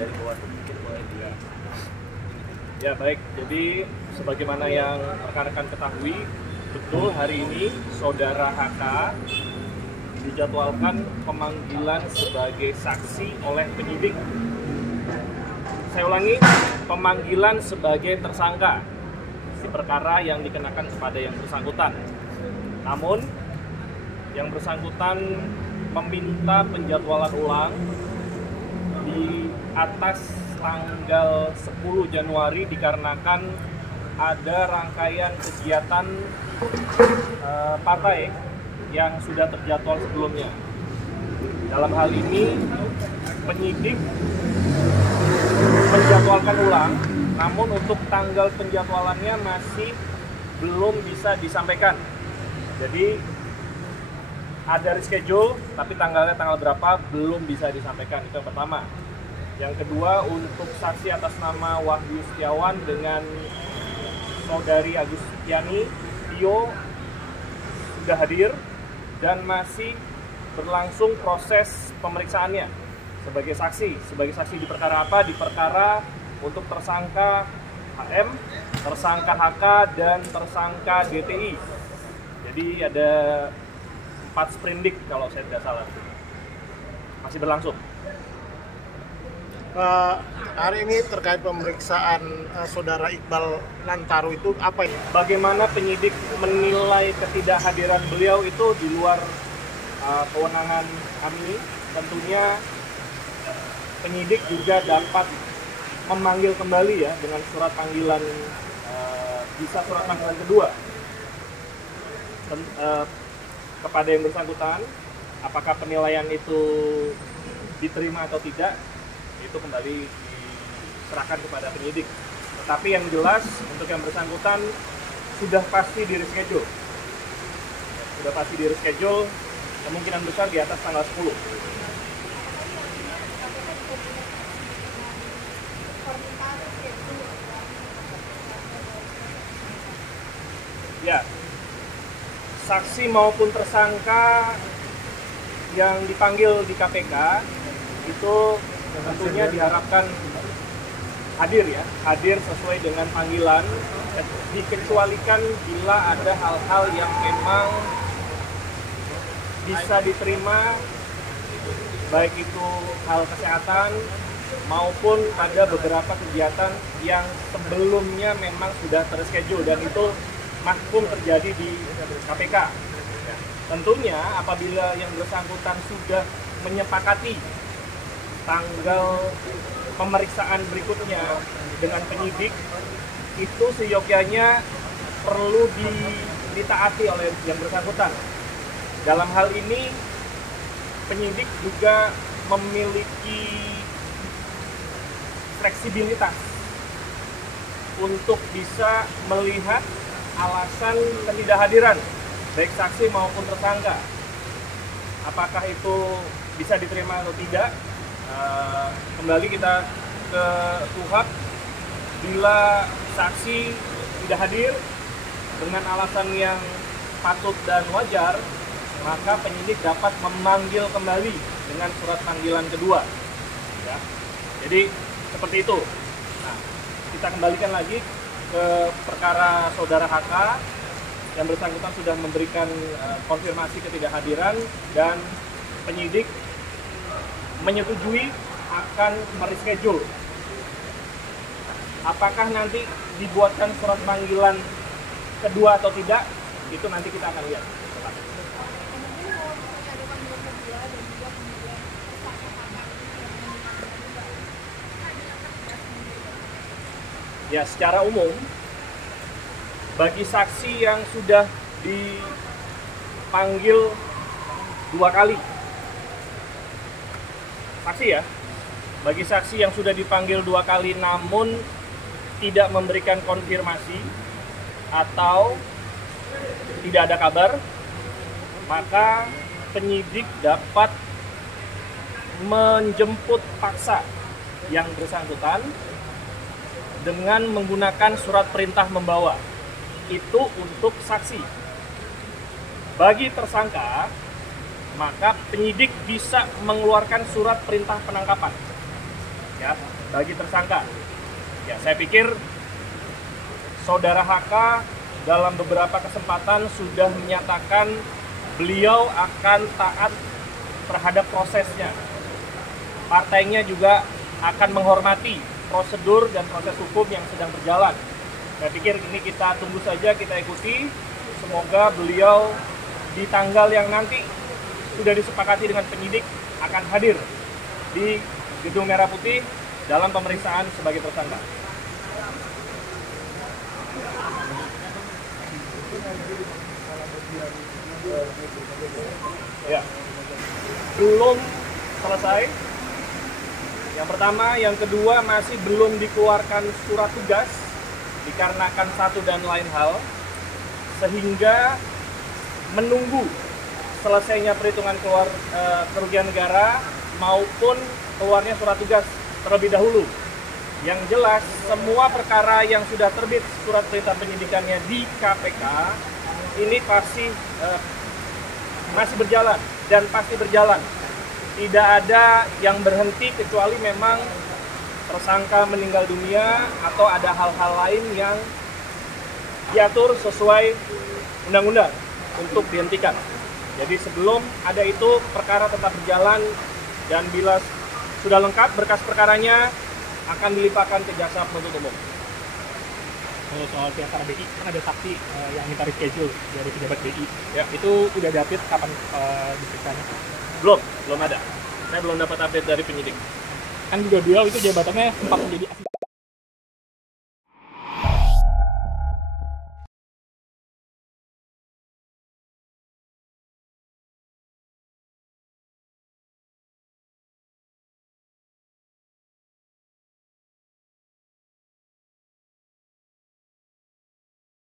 dari bawah juga. Ya baik, jadi sebagaimana yang rekan-rekan ketahui, betul hari ini Saudara HK dijadwalkan pemanggilan sebagai saksi oleh penyidik. Saya ulangi, pemanggilan sebagai tersangka di perkara yang dikenakan kepada yang bersangkutan. Namun, yang bersangkutan meminta penjadwalan ulang di atas tanggal 10 Januari dikarenakan ada rangkaian kegiatan partai yang sudah terjadwal sebelumnya. Dalam hal ini, penyidik menjadwalkan ulang, namun untuk tanggal penjadwalannya masih belum bisa disampaikan. Jadi ada reschedule, tapi tanggalnya tanggal berapa belum bisa disampaikan. Itu yang pertama. Yang kedua, untuk saksi atas nama Wahyu Setiawan dengan Saudari Agustiani Tio sudah hadir dan masih berlangsung proses pemeriksaannya sebagai saksi. Sebagai saksi di perkara apa? Di perkara untuk tersangka HM, tersangka HK, dan tersangka DTI. Jadi ada 4 sprindik kalau saya tidak salah. Masih berlangsung. Hari ini terkait pemeriksaan Saudara Iqbal Lantaru itu apa ya? Bagaimana penyidik menilai ketidakhadiran beliau itu di luar kewenangan kami. Tentunya penyidik juga dapat memanggil kembali ya dengan surat panggilan, bisa surat panggilan kedua kepada yang bersangkutan. Apakah penilaian itu diterima atau tidak, itu kembali diserahkan kepada penyidik. Tetapi yang jelas untuk yang bersangkutan sudah pasti di reschedule. Sudah pasti di reschedule, kemungkinan besar di atas tanggal 10. Ya, saksi maupun tersangka yang dipanggil di KPK itu tentunya diharapkan hadir ya, hadir sesuai dengan panggilan, dikecualikan bila ada hal-hal yang memang bisa diterima, baik itu hal kesehatan maupun ada beberapa kegiatan yang sebelumnya memang sudah terschedule dan itu mahkum terjadi di KPK. Tentunya apabila yang bersangkutan sudah menyepakati tanggal pemeriksaan berikutnya dengan penyidik, itu seyogyanya perlu ditaati oleh yang bersangkutan. Dalam hal ini penyidik juga memiliki fleksibilitas untuk bisa melihat alasan ketidakhadiran baik saksi maupun tersangka. Apakah itu bisa diterima atau tidak? Kembali kita ke KUHP. Bila saksi tidak hadir dengan alasan yang patut dan wajar, maka penyidik dapat memanggil kembali dengan surat panggilan kedua. Ya. Jadi seperti itu. Nah, kita kembalikan lagi ke perkara Saudara HK. Yang bersangkutan sudah memberikan konfirmasi ketidakhadiran dan penyidik menyetujui akan mereschedule. Apakah nanti dibuatkan surat panggilan kedua atau tidak, itu nanti kita akan lihat. Ya, secara umum bagi saksi yang sudah dipanggil 2 kali, saksi ya, bagi saksi yang sudah dipanggil 2 kali namun tidak memberikan konfirmasi atau tidak ada kabar, maka penyidik dapat menjemput paksa yang bersangkutan dengan menggunakan surat perintah membawa. Itu untuk saksi. Bagi tersangka, maka penyidik bisa mengeluarkan surat perintah penangkapan. ya bagi tersangka. Ya, saya pikir Saudara HK dalam beberapa kesempatan sudah menyatakan beliau akan taat terhadap prosesnya. Partainya juga akan menghormati prosedur dan proses hukum yang sedang berjalan. Saya pikir ini kita tunggu saja, kita ikuti. Semoga beliau di tanggal yang nanti sudah disepakati dengan penyidik akan hadir di Gedung Merah Putih dalam pemeriksaan sebagai tersangka. Ya, belum selesai. Yang pertama, yang kedua masih belum dikeluarkan surat tugas dikarenakan satu dan lain hal, sehingga menunggu selesainya perhitungan kerugian negara maupun keluarnya surat tugas terlebih dahulu. Yang jelas, semua perkara yang sudah terbit surat perintah penyidikannya di KPK ini masih berjalan dan pasti berjalan. Tidak ada yang berhenti kecuali memang tersangka meninggal dunia atau ada hal-hal lain yang diatur sesuai undang-undang untuk dihentikan. Jadi sebelum ada itu, perkara tetap berjalan, dan bila sudah lengkap berkas perkaranya akan dilimpahkan ke jaksa penuntut umum. Kalau soal diantara BI, kan ada saksi yang minta reschedule dari pejabat BI. Ya, itu udah ada update kapan diperiksanya? Belum ada. Saya belum dapat update dari penyidik. Kan juga beliau itu jabatannya sempat menjadi